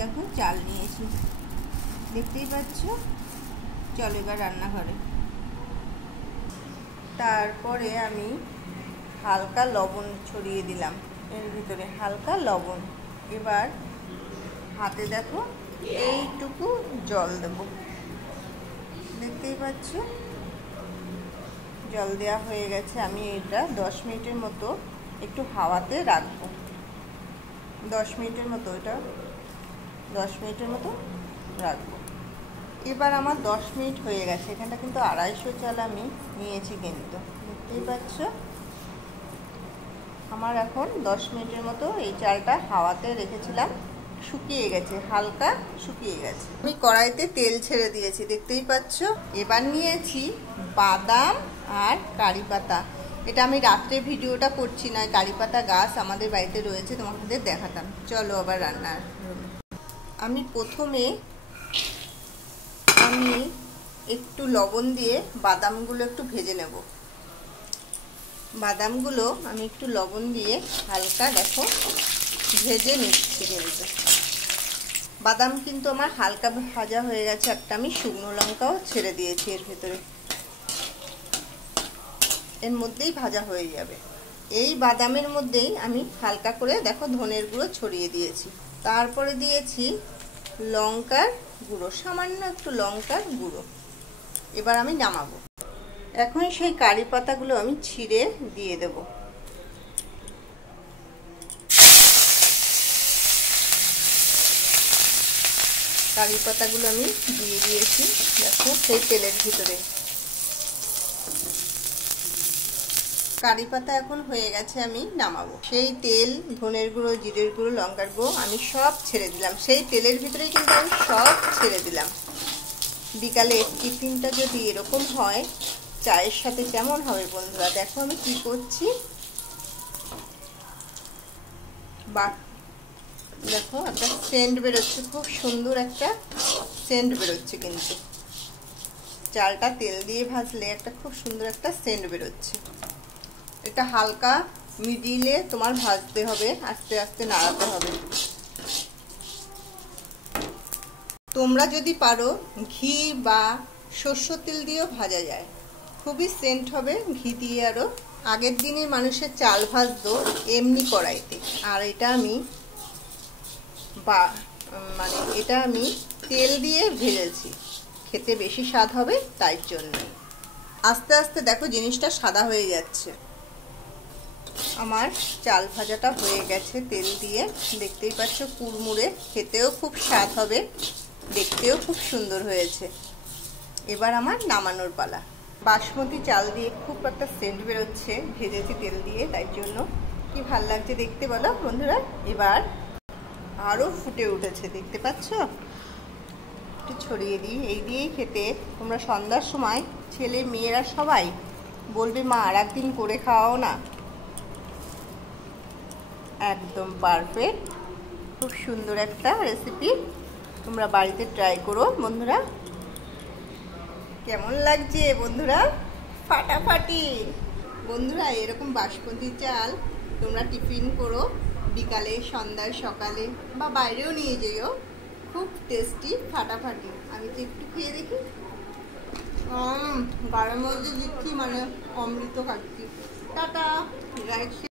দেখো চাল নিয়েছি, দেখতেই পাচ্ছ। চলো এবার রান্নাঘরে। তারপরে আমি হালকা লবণ ছড়িয়ে দিলাম এর ভিতরে, হালকা লবণ। এবার হাতে দেখো এইটুকু জল দেব, দেখতেই পাচ্ছ। জল দেওয়া হয়ে গেছে। আমি এটা 10 মিনিটের মতো একটু হাওয়াতে রাখবো। 10 মিনিটের মতো, এটা 10 মিনিটের মতো রাখবো। এবার আমার 10 মিনিট হয়ে গেছে। এখানটা কিন্তু 250 চাল আমি নিয়েছি, কিন্তু দেখতেই পাচ্ছ। আমার এখন 10 মিনিটের মতো এই চালটা হাওয়াতে রেখেছিলাম, শুকিয়ে গেছে, হালকা শুকিয়ে গেছে। আমি কড়াইতে তেল ছেড়ে দিয়েছি, দেখতেই পাচ্ছ। এবার নিয়েছি বাদাম আর কারি পাতা। এটা আমি রাত্রে ভিডিওটা করছি না, কারি পাতা গাছ আমাদের বাড়িতে রয়েছে, তোমাদের দেখাতাম। চলো আবার রান্নার। আমি প্রথমে একটু লবণ দিয়ে বাদামগুলো একটু ভেজে নেব। বাদামগুলো আমি একটু লবণ দিয়ে হালকা দেখো ভেজে নিচ্ছি। কিন্তু বাদাম কিন্তু আমার হালকা ভাজা হয়ে গেছে। একটা আমি শুকনো লঙ্কাও ছেড়ে দিয়েছি এর ভেতরে, এর মধ্যেই ভাজা হয়ে যাবে। এই বাদামের মধ্যেই আমি হালকা করে দেখো ধনের গুঁড়ো ছড়িয়ে দিয়েছি। তারপরে দিয়েছি লঙ্কার গুঁড়ো, সামান্য একটু লঙ্কার গুঁড়ো। এবার আমি নামাবো। এখন সেই কারি পাতাগুলো আমি ছিঁড়ে দিয়ে দেব। কারি পাতাগুলো আমি দিয়ে দিয়েছি দেখো সেই তেলের ভিতরে। কারি পাতা এখন হয়ে গেছে, আমি নামাবো। সেই তেল, ধনের গুঁড়ো, জিরের গুঁড়ো, লঙ্কার গুঁড়ো আমি সব ছেড়ে দিলাম। সেই তেলের ভিতরেই কিন্তু আমি সব ছেড়ে দিলাম। বিকালে টিফিনটা যদি এরকম হয় চায়ের সাথে কেমন হবে বন্ধুরা? দেখো আমি কি করছি। বা দেখো একটা সেন্ট বেরোচ্ছে, খুব সুন্দর একটা সেন্ট বেরোচ্ছে। কিন্তু চালটা তেল দিয়ে ভাজলে একটা খুব সুন্দর একটা সেন্ট বেরোচ্ছে। এটা হালকা মিডিলে তোমার ভাজতে হবে, আস্তে আস্তে নাড়াতে হবে। তোমরা যদি পারো ঘি বা সরষের তেল দিয়েও ভাজা যায়, খুবই সেন্ট হবে ঘি দিয়ে। আরও আগের দিনে মানুষের চাল ভাজতো এমনি কড়াইতে, আর এটা আমি এটা আমি তেল দিয়ে ভেজেছি, খেতে বেশি স্বাদ হবে তাই জন্য। আস্তে আস্তে দেখো জিনিসটা সাদা হয়ে যাচ্ছে। আমার চাল ভাজাটা হয়ে গেছে তেল দিয়ে, দেখতেই পাচ্ছ কুড়মুড়ে, খেতেও খুব স্বাদ হবে, দেখতেও খুব সুন্দর হয়েছে। এবার আমার নামানোর পালা। বাসমতি চাল দিয়ে খুব একটা সেন্ট বেরোচ্ছে, ভেজেছি তেল দিয়ে, তাই জন্য কি ভাল লাগছে দেখতে বলো বন্ধুরা। এবার আরও ফুটে উঠেছে, দেখতে পাচ্ছ। একটু ছড়িয়ে দিই। এই দিয়েই খেতে তোমরা সন্ধ্যার সময় ছেলে মেয়েরা সবাই বলবে মা আর একদিন করে খাওয়াও না। একদম পারফেক্ট, খুব সুন্দর একটা রেসিপি। তোমরা বাড়িতে ট্রাই করো বন্ধুরা। কেমন লাগছে বন্ধুরা? ফাটাফাটি বন্ধুরা। এরকম বাসমতি চাল তোমরা টিফিন করো, বিকালে, সন্ধ্যায়, সকালে বা বাইরেও নিয়ে যেও, খুব টেস্টি, ফাটাফাটি। আমি তো একটু খেয়ে দেখি। গায়ের মধ্যে দিচ্ছি মানে অমৃত খাচ্ছি। টাটা।